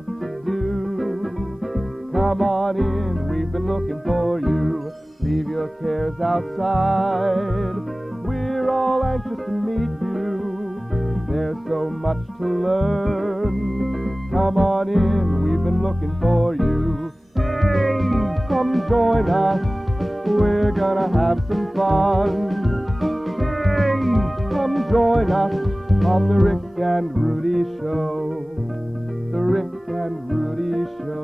lot to do. Come on in, we've been looking for you. Leave your cares outside. We're all anxious to meet you. There's so much to learn. Come on in, we've been looking for you. Hey, come join us. We're gonna have some fun. Hey, come join us on the Rick and Rudy Show. The Rick and Rudy Show.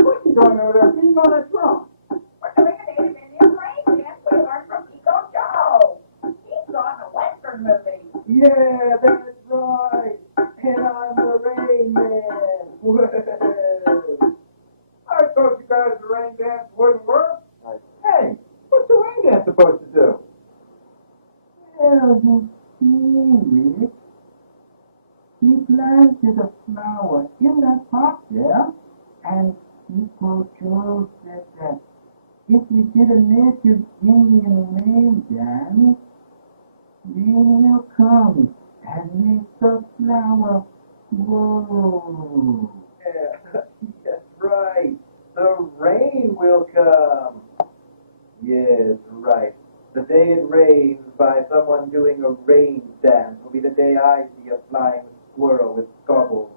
What's he doing over there? Beating on that drum? We're doing an Native Indian rain dance we learned from Pico Joe. He's on a Western movie. Yeah, that's right. And I'm the Rain Man. Whoa. I thought you guys the rain dance wouldn't work. Hey, what's the rain dance supposed to do? Well, you see, Rick, he planted a flower in that pot there, and Pico Joe said that if we did a native Indian rain dance, rain will come and make the flower grow. Yeah, that's right. The rain will come. Yes, right. The day it rains by someone doing a rain dance will be the day I see a flying squirrel with goggles.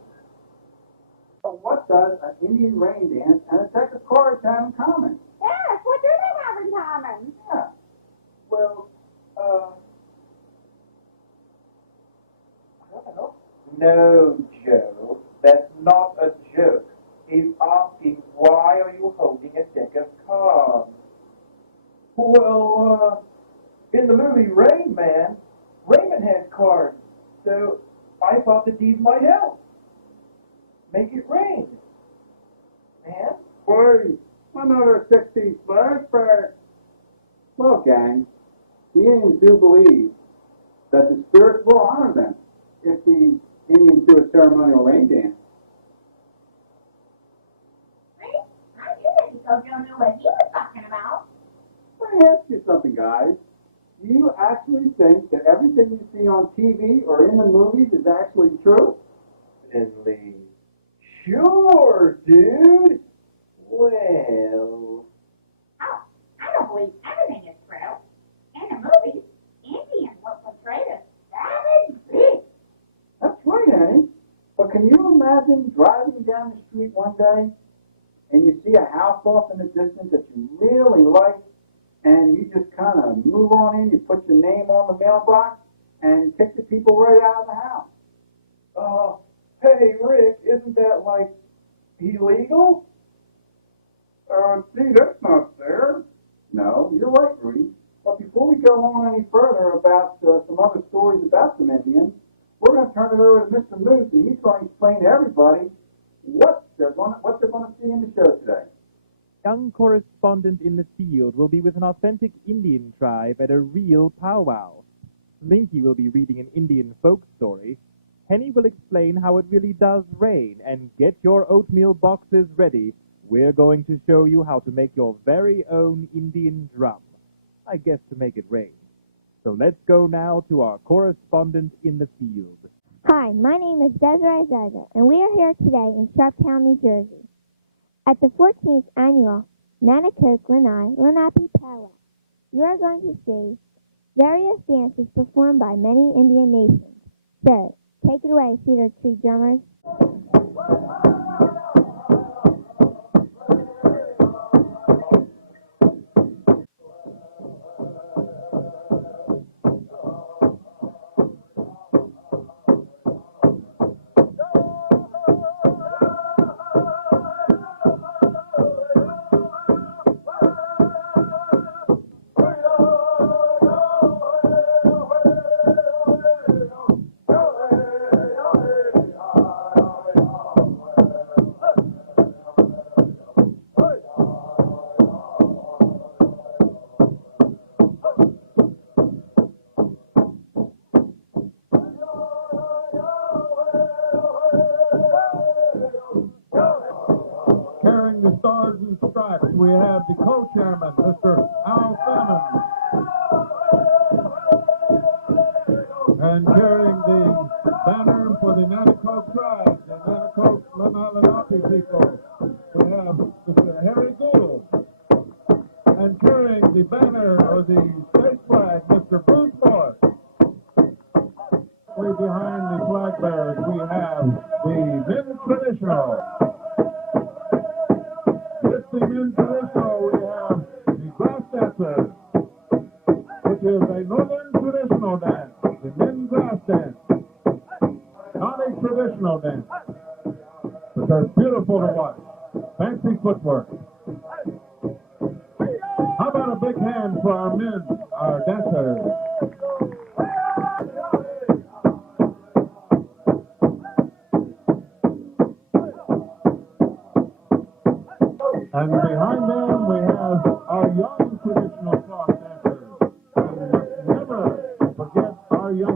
So what does an Indian rain dance and a deck of cards have in common? Yes, what do they have in common? Yeah. Well, I don't know. No, Joe, that's not a joke. He's asking, why are you holding a deck of cards? Well, in the movie Rain Man, Raymond had cards, so I thought that these might help. Make it rain. Man? Boy, another 60s flashback. Well, gang, the Indians do believe that the spirits will honor them if the Indians do a ceremonial rain dance. See? I knew that Pico Joe knew what he was talking about. Let me ask you something, guys. Do you actually think that everything you see on TV or in the movies is actually true? Definitely. Sure, dude. Well... Oh, I don't believe everything is true. In the movies, Indians were portrayed as savage beasts. That's right, Annie. But can you imagine driving down the street one day and you see a house off in the distance that you really like, and you just kind of move on in, you put your name on the mailbox, and kick the people right out of the house? Hey, Rick, isn't that, like, illegal? Gee, that's not fair. No, you're right, Rudy. But before we go on any further about some other stories about some Indians, we're going to turn it over to Mr. Moose, and he's going to explain to everybody what they're going to see in the show today. Young correspondent in the field will be with an authentic Indian tribe at a real powwow. Slinky will be reading an Indian folk story. Henny will explain how it really does rain, and get your oatmeal boxes ready. We're going to show you how to make your very own Indian drum. I guess to make it rain. So let's go now to our correspondent in the field. Hi, my name is Desiree Zaza, and we are here today in Sharptown, New Jersey, at the 14th annual Nanakoke Lanai Lenape Powwow. You are going to see various dances performed by many Indian nations. So, take it away, Cedar Tree drummers. the Stars and Stripes, we have the co-chairman, Mr. Al Salmon. And carrying the banner for the Nanaco tribe, the Nanaco Lenape people, we have Mr. Harry Gould. And carrying the banner or the state flag, Mr. Bruce Morris. Way behind the flag bearers, we have the men's traditional. With the men's traditional, we have the grass dancers, which is a northern traditional dance, the men's grass dance. Not a traditional dance, but they're beautiful to watch. Fancy footwork. How about a big hand for our men, our dancers? And behind them we have our young traditional cloth dancers. And we must never forget our young.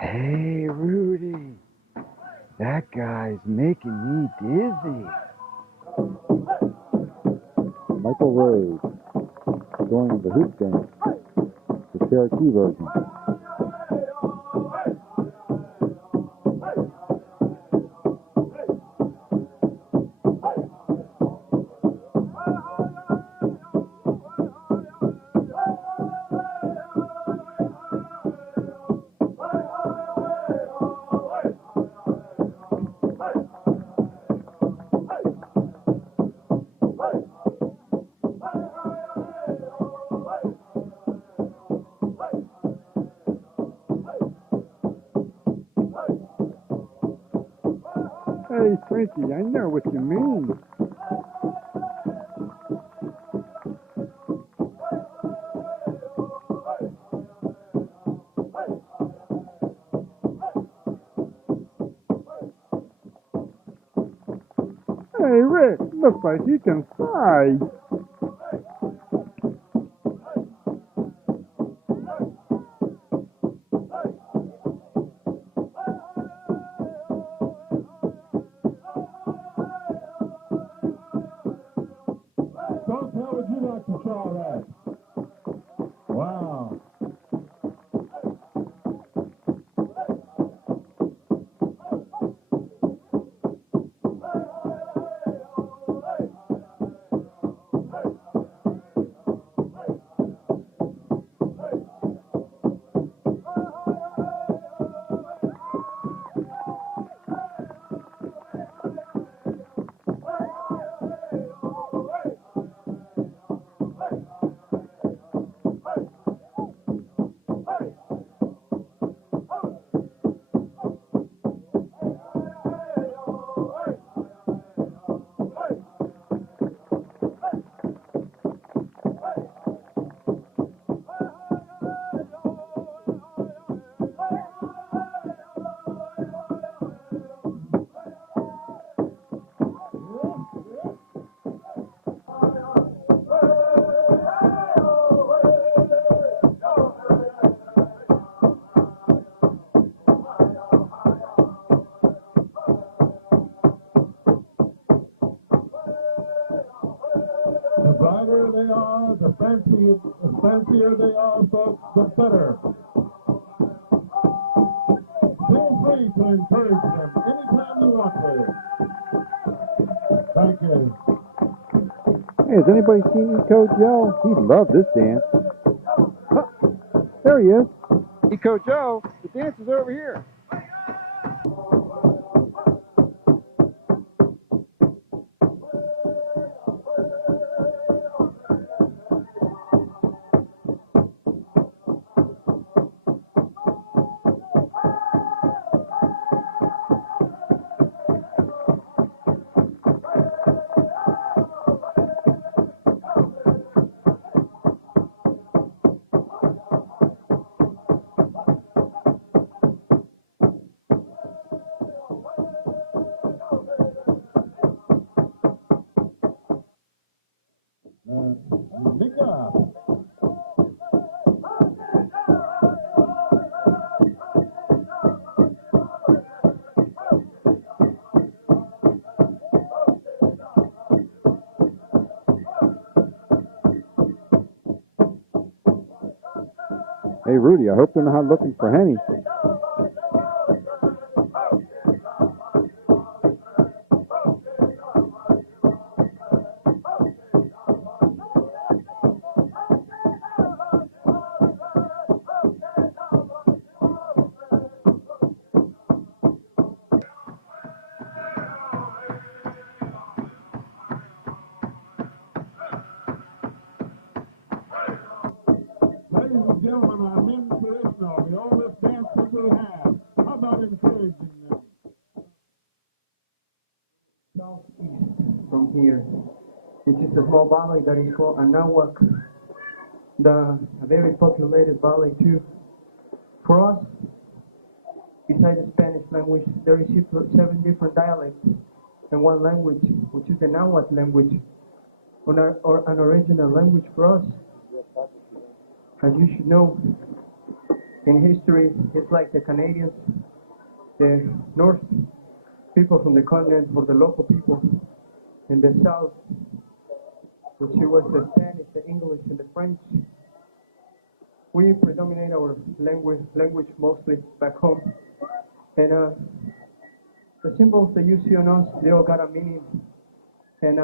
Hey, Rudy. That guy's making me dizzy. Michael Rose doing the hoop dance, the Cherokee version. Hey, Frankie, I know what you mean. Hey, Rick, looks like you can fly. Folks, how would you like to try that? Wow. The brighter they are, the fancier they are, folks, the better. Feel free to encourage them anytime you want to. Thank you. Hey, has anybody seen Eco Joe? He loved this dance. Huh, there he is. Eco Joe, the dance is over here. Hey, Rudy, I hope they're not looking for Henny. Ladies and gentlemen, our men traditional, the oldest dancers we have. How about encouraging them? Southeast from here, which is a small valley that is called Anahuac, a very populated valley too. For us, besides the Spanish language, there is 7 different dialects and one language, which is the Nahuatl language, or an original language for us. As you should know, in history, it's like the Canadians, the North people from the continent, or the local people in the South, which was the Spanish, the English, and the French. We predominate our language mostly back home, and the symbols that you see on us, they all got a meaning. And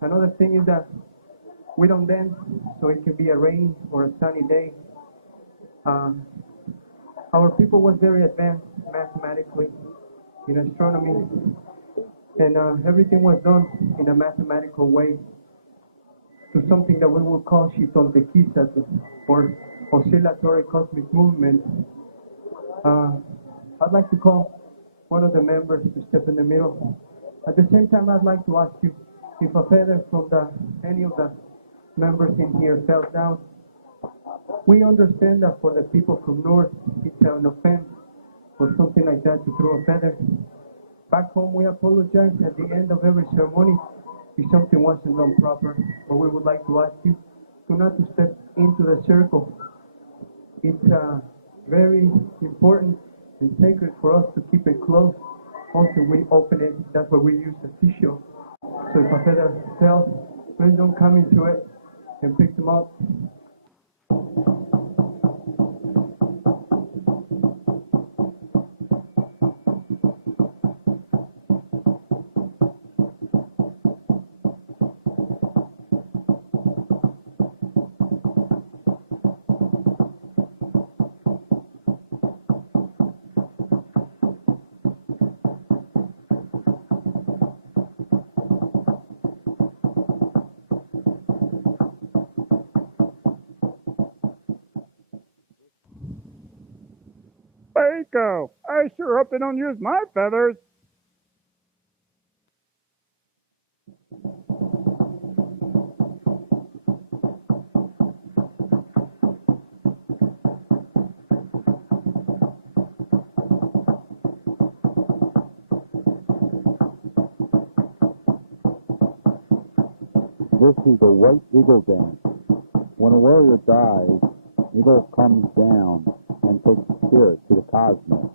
another thing is that we don't dance, so it can be a rainy or a sunny day. Our people was very advanced mathematically in astronomy, and everything was done in a mathematical way to something that we would call Xitontequisatl, or oscillatory cosmic movement. I'd like to call one of the members to step in the middle. At the same time, I'd like to ask you if a feather from any of the members in here fell down. We understand that for the people from North, it's an offense or something like that to throw a feather. Back home, we apologize at the end of every ceremony if something wasn't done proper, but we would like to ask you to not to step into the circle. It's very important and sacred for us to keep it closed until we open it. That's what we use as tissue. So if a feather fell, please don't come into it and pick them up. Waco, I sure hope they don't use my feathers. This is the White Eagle Dance. When a warrior dies, eagle comes down and takes the spirit to the cosmos.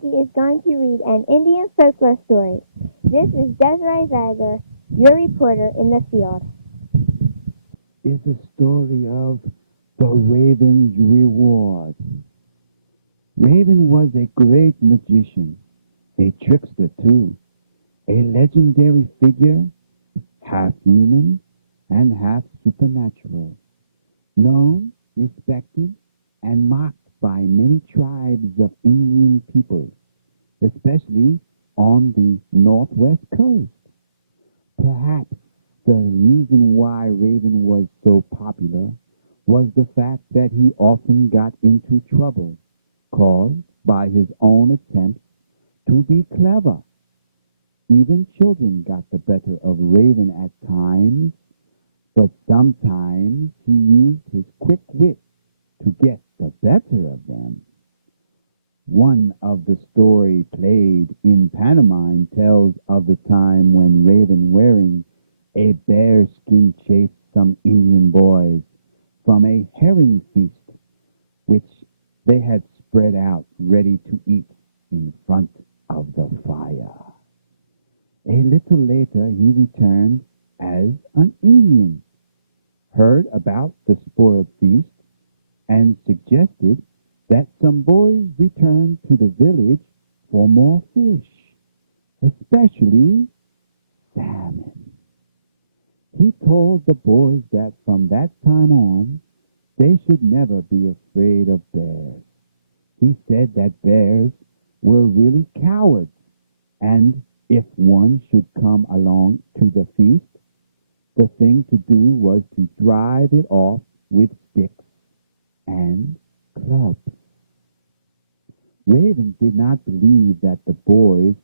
Frankie is going to read an Indian folklore story. This is Desiree Zager, your reporter in the field. It's a story of the Raven's Reward. Raven was a great magician, a trickster too, a legendary figure, half human and half supernatural, known, respected, and mocked by many tribes of Indian peoples, especially on the northwest coast. Perhaps the reason why Raven was so popular was the fact that he often got into trouble caused by his own attempts to be clever. Even children got the better of Raven at times, but sometimes he used his quick wit to get the better of them. One of the story played in pantomime tells of the time when Raven, wearing a bearskin, chased some Indian boys from a herring feast which they had spread out ready to eat in front of the fire. A little later he returned as an Indian, heard about the spoiled feast, and suggested that some boys return to the village for more fish, especially salmon. He told the boys that from that time on, they should never be afraid of bears. He said that bears were really cowards, and if one should come along to the feast, the thing to do was to drive it off with sticks and clubs. Raven did not believe that the boys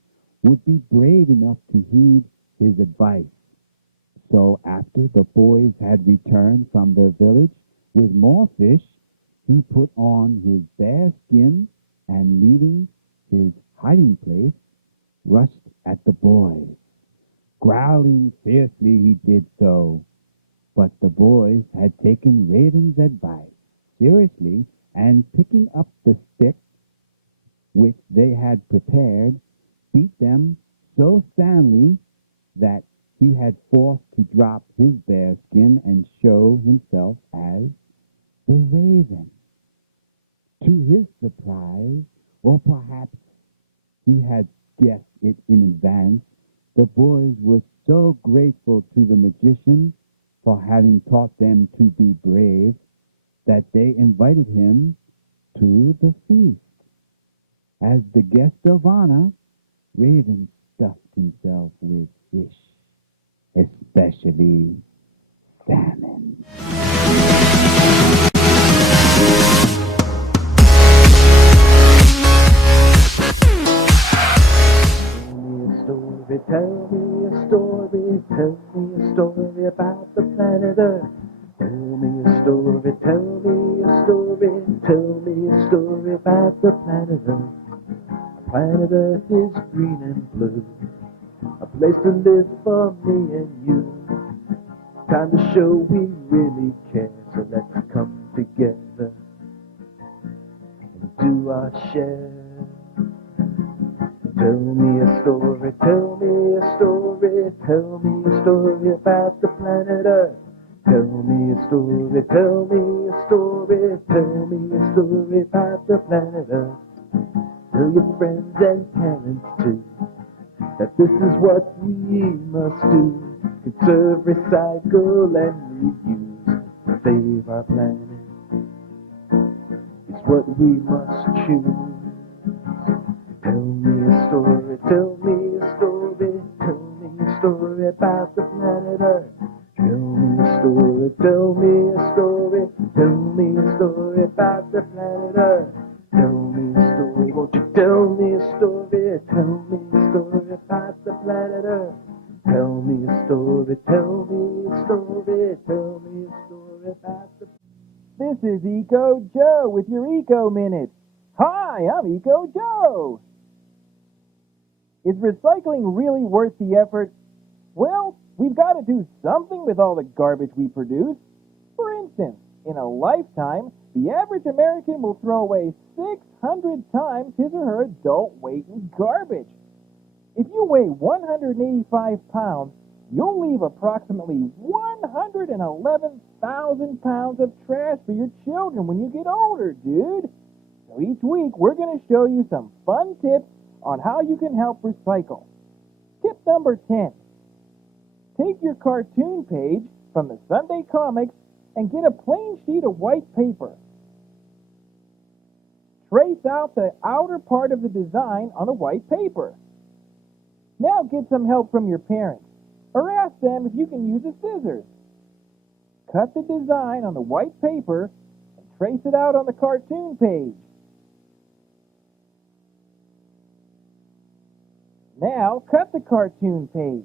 would be brave enough to heed his advice. So after the boys had returned from their village with more fish, he put on his bear skin and, leaving his hiding place, rushed at the boys. Growling fiercely he did so, but the boys had taken Raven's advice seriously, and picking up the stick which they had prepared, beat them so soundly that he had forced to drop his bearskin and show himself as the Raven. To his surprise, or perhaps he had guessed it in advance, the boys were so grateful to the magician for having taught them to be brave that they invited him to the feast. As the guest of honor, Raven stuffed himself with fish, especially salmon. Tell me a story, tell me a story about the planet Earth. Tell me a story, tell me a story, tell me a story about the planet Earth. Planet Earth is green and blue, a place to live for me and you. Time to show we really care, so let's come together and do our share. Tell me a story, tell me a story, tell me a story about the planet Earth. Tell me a story, tell me a story, tell me a story about the planet Earth. Tell your friends and parents too, that this is what we must do. Conserve, recycle, and reuse. Save our planet is what we must choose. Tell me a story, tell me a story, tell me a story about the planet Earth. Tell me a story, tell me a story, tell me a story about the planet Earth. Tell me a story, won't you tell me a story, tell me a story about the planet Earth. Tell me a story, tell me a story, tell me a story about the... This is Eco Joe with your Eco Minute. Hi, I'm Eco Joe. Is recycling really worth the effort? Well, we've got to do something with all the garbage we produce. For instance, in a lifetime, the average American will throw away 600 times his or her adult weight in garbage. If you weigh 185 pounds, you'll leave approximately 111,000 pounds of trash for your children when you get older, dude. So each week, we're going to show you some fun tips on how you can help recycle. Tip number 10. Take your cartoon page from the Sunday comics and get a plain sheet of white paper. Trace out the outer part of the design on the white paper. Now get some help from your parents, or ask them if you can use a scissors. Cut the design on the white paper and trace it out on the cartoon page. Now cut the cartoon page.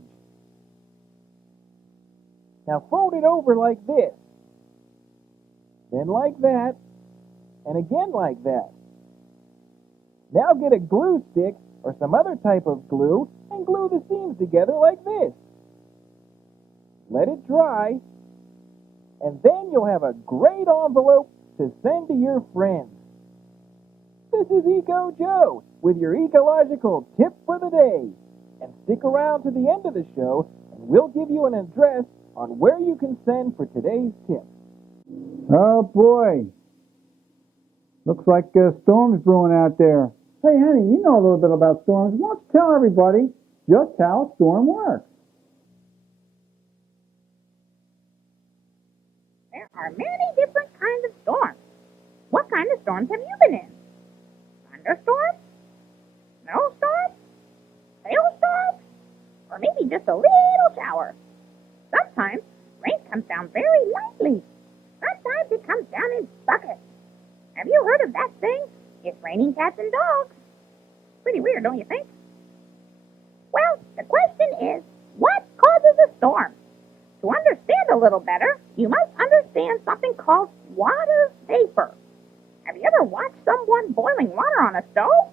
Now fold it over like this, then like that, and again like that. Now get a glue stick or some other type of glue and glue the seams together like this. Let it dry, and then you'll have a great envelope to send to your friends. This is Eco Joe with your ecological tip for the day. And stick around to the end of the show, and we'll give you an address on where you can send for today's tip. Oh, boy. Looks like a storm's brewing out there. Hey, honey, you know a little bit about storms. Why don't you tell everybody just how a storm works? There are many different kinds of storms. What kind of storms have you been in? Thunderstorms? Snowstorms? Hailstorms? Or maybe just a little shower? Sometimes rain comes down very lightly. Sometimes it comes down in buckets. Have you heard of that thing? It's raining cats and dogs. Pretty weird, don't you think? Well, the question is, what causes a storm? To understand a little better, you must understand something called water vapor. Have you ever watched someone boiling water on a stove?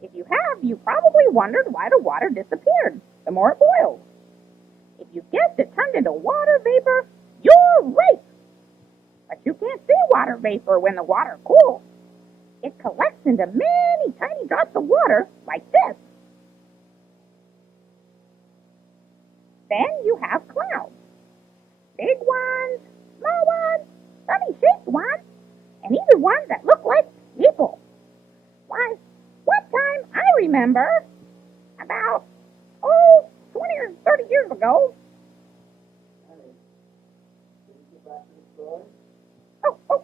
If you have, you probably wondered why the water disappeared the more it boiled. If you guessed it turned into water vapor, you're right. But you can't see water vapor when the water cools. It collects into many tiny drops of water like this. Then you have clouds. Big ones, small ones, funny-shaped ones, and even ones that look like people. Why, one time I remember, about, 20 or 30 years ago.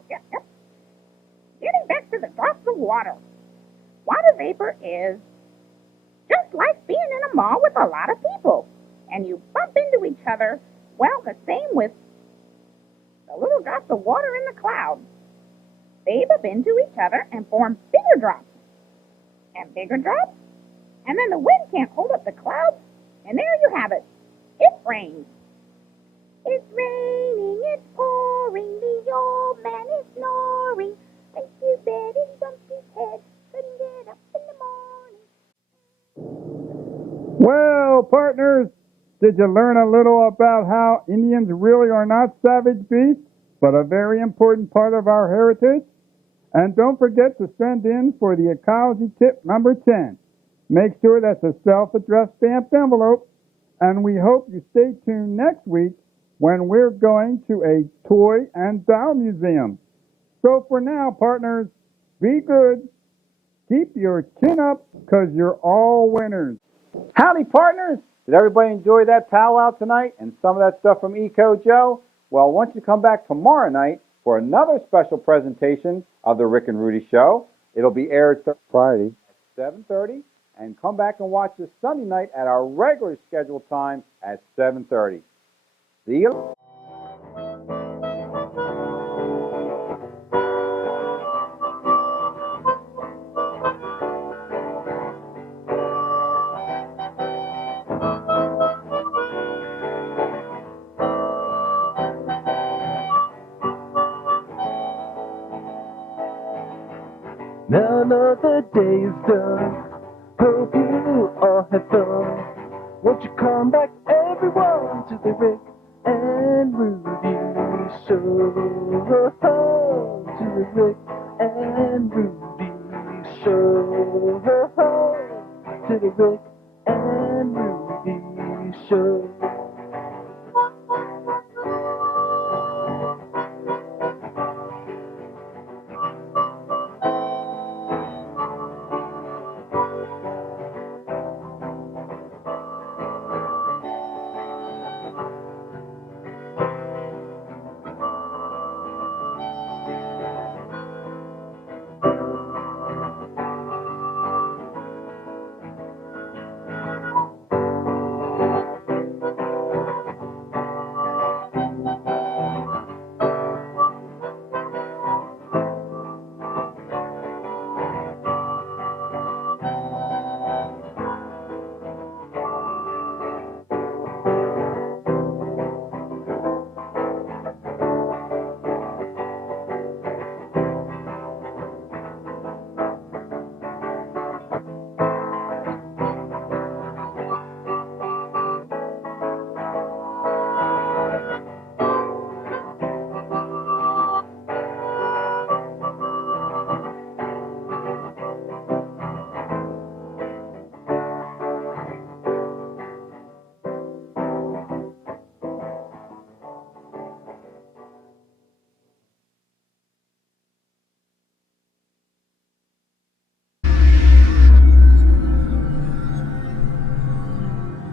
Yeah. Getting back to the drops of water. Water vapor is just like being in a mall with a lot of people, and you bump into each other. Well, the same with the little drops of water in the clouds. They bump into each other and form bigger drops. And bigger drops. And then the wind can't hold up the clouds. And there you have it. It rains. It's raining, it's pouring, the old man is snoring. Thank you, bed and bumped his head. Couldn't get up in the morning. Well, partners, did you learn a little about how Indians really are not savage beasts, but a very important part of our heritage? And don't forget to send in for the ecology tip number 10. Make sure that's a self-addressed stamped envelope. And we hope you stay tuned next week when we're going to a toy and doll museum. So for now, partners, be good. Keep your chin up, because you're all winners. Howdy, partners. Did everybody enjoy that powwow tonight and some of that stuff from Eco Joe? Well, once you come back tomorrow night for another special presentation of the Rick and Rudy Show, it'll be aired Friday at 7:30, and come back and watch this Sunday night at our regular scheduled time at 7:30. See you. Now another day is done. Hope you all have fun. Won't you come back, everyone, to the Rick and Rudy Show? the Rick and Rudy Show. To the Rick and Rudy Show.